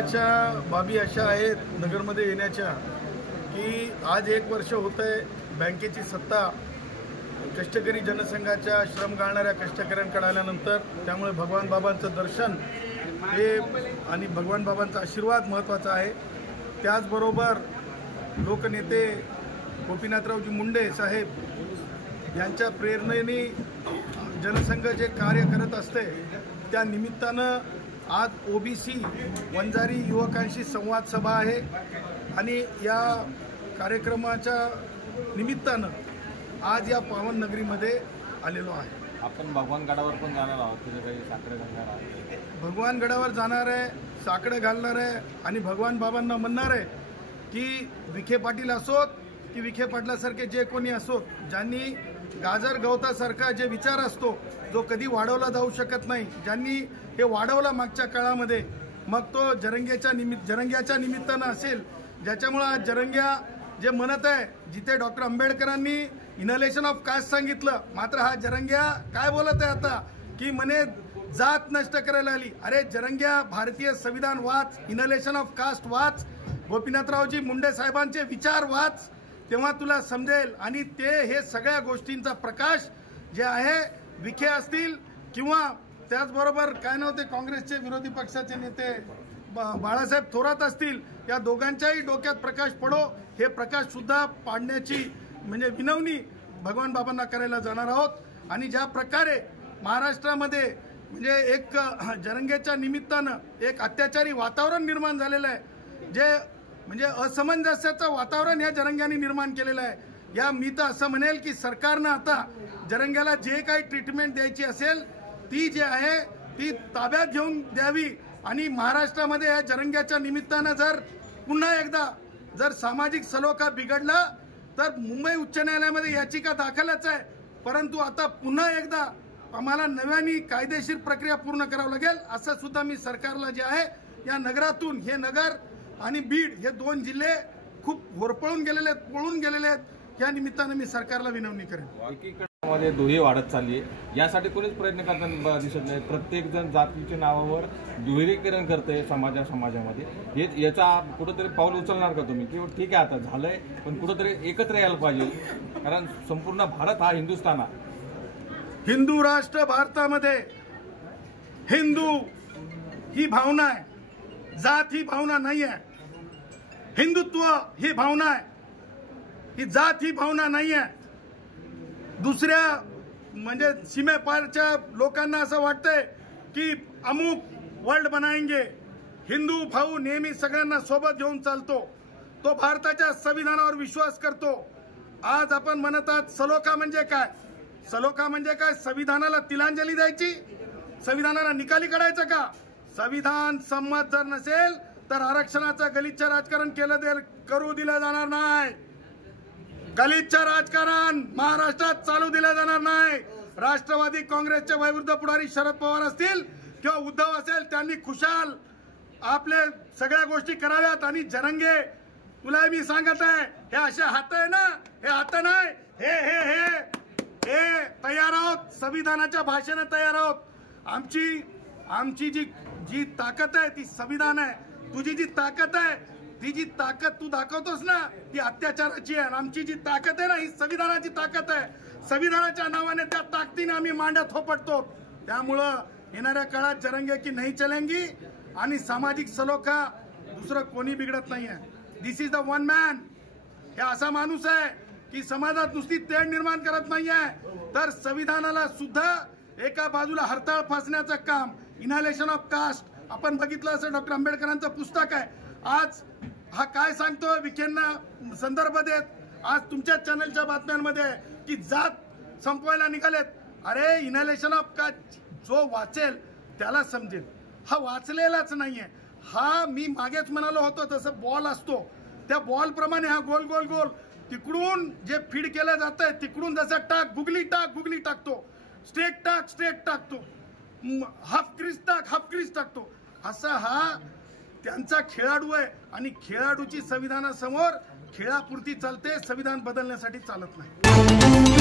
महत्त्वाच्या बाबी अशा आहेत नगरमध्ये येण्याच्या की आज 1 वर्ष होतंय बँकेची सत्ता कष्टकरी जनसंघाच्या श्रम गाळणाऱ्या कष्टकऱ्यांकडे आल्यानंतर त्यामुळे भगवान बाबांचं दर्शन हे आणि भगवान बाबांचा आशीर्वाद महत्त्वाचा आहे। त्याचबरोबर लोकनेते गोपीनाथरावजी मुंडे साहेब यांच्या प्रेरणेने जनसंघ जे कार्य करत असते त्या निमित्तानं आज ओबीसी वंजारी युवकांशी संवाद सभा आहे आणि या कार्यक्रमाच्या निमित्तानं आज या पावन नगरीमध्ये आलेलो आहे। आपण भगवान गडावर पण जाणार आहोत, तिथे काही साकडे घालणार आहोत। भगवान गडावर जाणार आहे, साकडे घालणार आहे आणि भगवान बाबांना म्हणणार आहे की विखे पाटील असोत की विखे पाटलासारखे जे कोणी असोत, ज्यांनी गाजर गवतासारखा जे विचार असतो जो कधी वाढवला जाऊ शकत नाही, ज्यांनी हे वाढवला मागच्या काळामध्ये, मग तो जरंग्याच्या निमित्तानं असेल, ज्याच्यामुळे आज जरंग्या जे म्हणत आहे जिथे डॉक्टर आंबेडकरांनी इनहेलेशन ऑफ कास्ट सांगितलं, मात्र हा जरंग्या काय बोलत आहे आता की म्हणे जात नष्ट करायला आली। अरे जरंग्या, भारतीय संविधान वाच, इनहेलेशन ऑफ कास्ट वाच, गोपीनाथरावजी मुंडे साहेबांचे विचार वाच, तेव्हा तुला समजेल। आणि ते हे सगळ्या गोष्टींचा प्रकाश जे आहे विखे असतील किंवा त्याचबरोबर काय नव्हते काँग्रेसचे विरोधी पक्षाचे नेते बाळासाहेब थोरात असतील, या दोघांच्याही डोक्यात प्रकाश पडो, हे प्रकाश सुद्धा पाडण्याची म्हणजे विनवणी भगवान बाबांना करायला जाणार आहोत। आणि ज्या प्रकारे महाराष्ट्रामध्ये म्हणजे एक जरंगेच्या निमित्तानं एक अत्याचारी वातावरण निर्माण झालेलं आहे, जे म्हणजे असमंजस्याचं वातावरण या जरंग्याने निर्माण केलेलं आहे। या मी तर असं म्हणेल की सरकारनं आता जरंग्याला जे काही ट्रीटमेंट द्यायची असेल ती जे आहे ती ताब्यात घेऊन द्यावी आणि महाराष्ट्रामध्ये या जरंग्याच्या निमित्तानं जर पुन्हा एकदा जर सामाजिक सलोखा बिघडला तर मुंबई उच्च न्यायालयामध्ये याचिका दाखलच आहे, परंतु आता पुन्हा एकदा आम्हाला नव्याने कायदेशीर प्रक्रिया पूर्ण करावी लागेल असं सुद्धा मी सरकारला जे आहे या नगरातून, हे नगर आणि बीड हे 2 जिल्हे खूप होरपळून गेलेले आहेत, पळून गेलेले आहेत, या निमित्तानं मी सरकारला विनवणी करेन। एकीकडे दुही वाढत चालली आहे, यासाठी कोणीच प्रयत्न करताना दिसत नाही। प्रत्येक जण जातीच्या नावावर दुहेरीकरण करते समाजामध्ये। हे याचा कुठेतरी पाऊल उचलणार का तुम्ही की ठीक आहे आता झालंय पण कुठेतरी एकत्र यायला पाहिजे, कारण संपूर्ण भारत हा हिंदुस्थान आहे, हिंदू राष्ट्र भारतामध्ये हिंदू ही भावना आहे, जात ही भावना नाही आहे। हिंदुत्व ही भावना आहे, ही जात ही भावना नाही आहे। दुसऱ्या म्हणजे सीमेपारच्या लोकांना असं वाटतंय की अमुक वर्ल्ड बनाएंगे, हिंदू भाऊ नेहमी सगळ्यांना सोबत घेऊन चालतो, तो भारताच्या संविधानावर विश्वास करतो। आज आपण म्हणत आहात सलोखा म्हणजे काय? सलोखा म्हणजे काय? संविधानाला तिलांजली द्यायची, संविधानाला निकाली काढायचं का? संविधान संमत जर नसेल तर आरक्षणाचं गलिच्छ राजकारण करू दिलं जाणार नाही। गलिच्छ राजकारण महाराष्ट्रात चालू दिलं जाणार नाही। राष्ट्रवादी काँग्रेसचे वयोवृद्ध पुढारी शरद पवार असतील किंवा उद्धव असेल, त्यांनी खुशाल आपले सगळ्या गोष्टी कराव्यात। आणि जरंगे, तुला मी सांगत आहे, हे असे हात आहे ना, हे हात नाही, हे हे हे हे तयार आहोत, संविधानाच्या भाषेने तयार आहोत। आमची जी ताकद आहे ती संविधान आहे। तुझी जी ताकद आहे, ती जी ताकद तू दाखवतोस ना ती अत्याचाराची आहे, आमची जी ताकद आहे ना ही संविधानाची ताकद आहे। संविधानाच्या नावाने त्या ताकदीने आम्ही मांड्या थोपटतो। त्यामुळं येणाऱ्या काळात जरंगे की नाही चलेंगी आणि सामाजिक सलोखा दुसरं कोणी बिघडत नाही आहे। दिस इज द वन मॅन। हे असा माणूस आहे की समाजात नुसती तेढ निर्माण करत नाही आहे, तर संविधानाला सुद्धा एका बाजूला हरताळ फासण्याचं काम, इनहेलेशन ऑफ कास्ट आपण बघितलं असं डॉक्टर आंबेडकरांचं पुस्तक आहे। आज हा काय सांगतो विखेंना संदर्भ देत, आज तुमच्या चॅनलच्या बातम्यांमध्ये की जात संपवायला निघालेत। अरे इनहेलेशन ऑफ कास्ट जो वाचेल त्याला समजेल, हा वाचलेलाच नाहीये। हा मी मागेच म्हणालो होतो तसं बॉल असतो, त्या बॉल प्रमाणे हा गोल गोल गोल तिकडून जे फीड केलं जातंय तिकडून जसं गुगली टाकतो, स्ट्रेट टाकतो, हाफ क्रीज टाकतो, असा हा त्यांचा खेळाडू आहे। आणि खेळाडूची संविधानासमोर खेळापुरती चालते, संविधान बदलण्यासाठी चालत नाही।